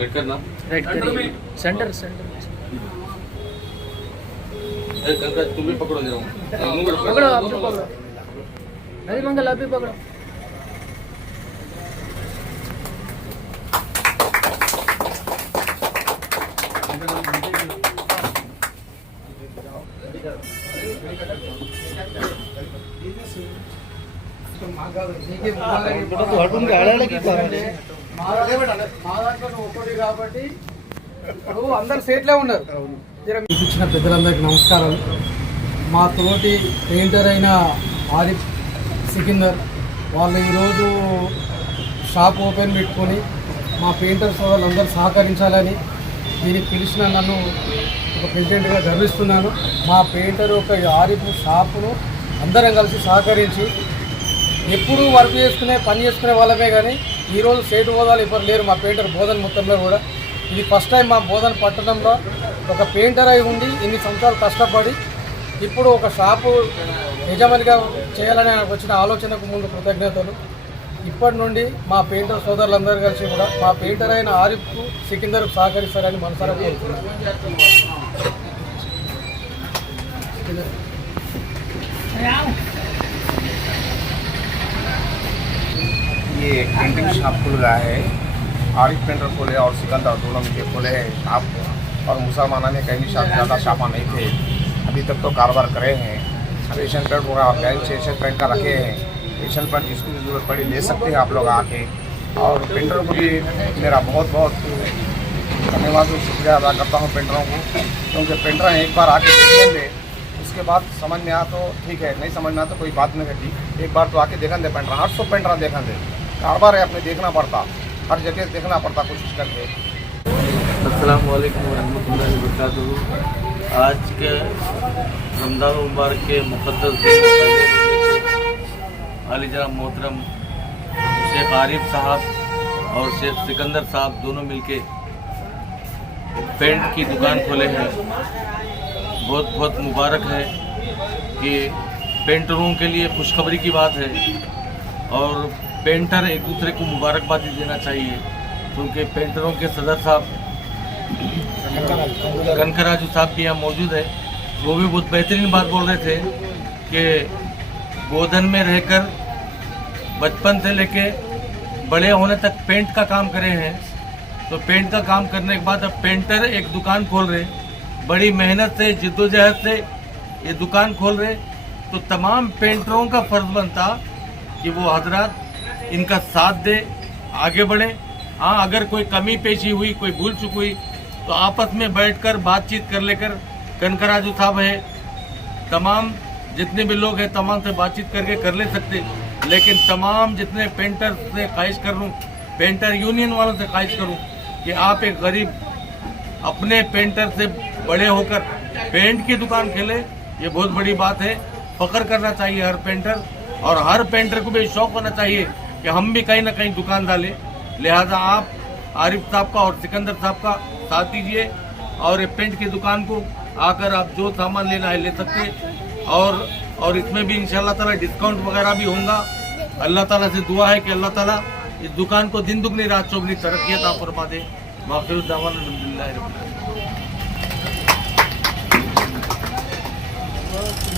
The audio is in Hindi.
रेड करना सेंटर तुम भी पकड़ो जरा पकड़ो आप भी पकड़ो हरी मंगल आप भी पकड़ो కాబట్టి ఇప్పుడు అందరు సేట్లే ఉన్నారు. ఇచ్చిన పెద్దలందరికీ నమస్కారం. మా తోటి పెయింటర్ అయిన ఆరిఫ్ సికిందర్ వాళ్ళు ఈరోజు షాప్ ఓపెన్ పెట్టుకొని మా పెయింటర్ సోదరులందరూ సహకరించాలని దీనికి పిలిచిన నన్ను ఒక ప్రెసిడెంట్గా గర్విస్తున్నాను. మా పెయింటర్ ఒక ఆరిఫ్ షాపును అందరం కలిసి సహకరించి ఎప్పుడూ వర్క్ చేసుకునే పని చేసుకునే వాళ్ళమే కానీ ఈరోజు సేటు హోదాలు ఎవరు లేరు. మా పెయింటర్ బోధన్ మొత్తంలో కూడా ఇది ఫస్ట్ టైం మా బోధన్ పట్టణంలో ఒక పెయింటర్ అయి ఉండి ఇన్ని సంవత్సరాలు కష్టపడి ఇప్పుడు ఒక షాపు యజమానిగా చేయాలని వచ్చిన ఆలోచనకు ముందు కృతజ్ఞతలు. ఇప్పటి నుండి మా పెయింటర్ సోదరులందరూ కలిసి కూడా మా పెయింటర్ అయిన ఆరిఫ్కు సికిందర్కు సహకరిస్తారని మనసారా కోరుతున్నాను. ये पेंटिंग शॉप खुल रहा है, आरिफ पेंटर खोले और सिकंदर दोनों मिलकर खोले हैं शॉप। और मुसलमाना में कहीं भी ज़्यादा शापा नहीं थे, अभी तक तो कारोबार करे हैं। अब एशियन पेंट होगा, बैंक से एशियन पेंट का रखे हैं। एशियन पेंट जिसको भी जरूरत पड़ी ले सकते हैं आप लोग आके। और पेंटरों को भी मेरा बहुत बहुत धन्यवाद और शुक्रिया अदा करता हूँ पेंटरों को, क्योंकि पेंटर एक बार आके देख लेंगे, उसके बाद समझ में आ तो ठीक है, नहीं समझ में आ तो कोई बात नहीं करती। एक बार तो आके देखा दे पेंटर, 800 पेंटर देखा दे, कारोबार है अपने देखना पड़ता, हर जगह देखना पड़ता कोशिश करके। अस्सलाम वालेकुम रहमतुल्लाहि व बरकातुहू। आज के रमज़ान मुबारक के मुक़द्दस दिन आली जनाब मोहतरम शेख आरिफ साहब और शेख सिकंदर साहब दोनों मिलके पेंट की दुकान खोले हैं। बहुत बहुत मुबारक है कि पेंटरों के लिए खुशखबरी की बात है और पेंटर एक दूसरे को मुबारकबादी देना चाहिए, क्योंकि पेंटरों के सदर साहब कनकराजू साहब भी यहाँ मौजूद है। वो भी बहुत बेहतरीन बात बोल रहे थे कि बोधन में रहकर बचपन से लेके बड़े होने तक पेंट का काम करे हैं। तो पेंट का काम करने के बाद अब पेंटर एक दुकान खोल रहे, बड़ी मेहनत से जिद्दोजहद से ये दुकान खोल रहे। तो तमाम पेंटरों का फ़र्ज़ बनता कि वो हजरात इनका साथ दे, आगे बढ़े। हाँ, अगर कोई कमी पेशी हुई, कोई भूल चूक हुई तो आपस में बैठकर बातचीत कर लेकर, कनकराजू साहब है, तमाम जितने भी लोग हैं तमाम से बातचीत करके कर ले सकते। लेकिन तमाम जितने पेंटर से ख्वाहिश कर लूँ, पेंटर यूनियन वालों से ख्वाहिश करूँ कि आप एक गरीब अपने पेंटर से बड़े होकर पेंट की दुकान खेले, ये बहुत बड़ी बात है। फ़ख्र करना चाहिए हर पेंटर, और हर पेंटर को भी शौक़ होना चाहिए कि हम भी कहीं ना कहीं दुकान डालें। लिहाजा आप आरिफ साहब का और सिकंदर साहब का साथ दीजिए और ये पेंट की दुकान को आकर आप जो सामान लेना है ले सकते। और इसमें भी इंशाल्लाह ताला डिस्काउंट वगैरह भी होगा। अल्लाह ताला से दुआ है कि अल्लाह ताला इस दुकान को दिन दुगनी रात चौगनी तरक्की अता फरमा दे। माफ़िर दावाना अल्हम्दुलिल्लाह रब्बिल आलमीन।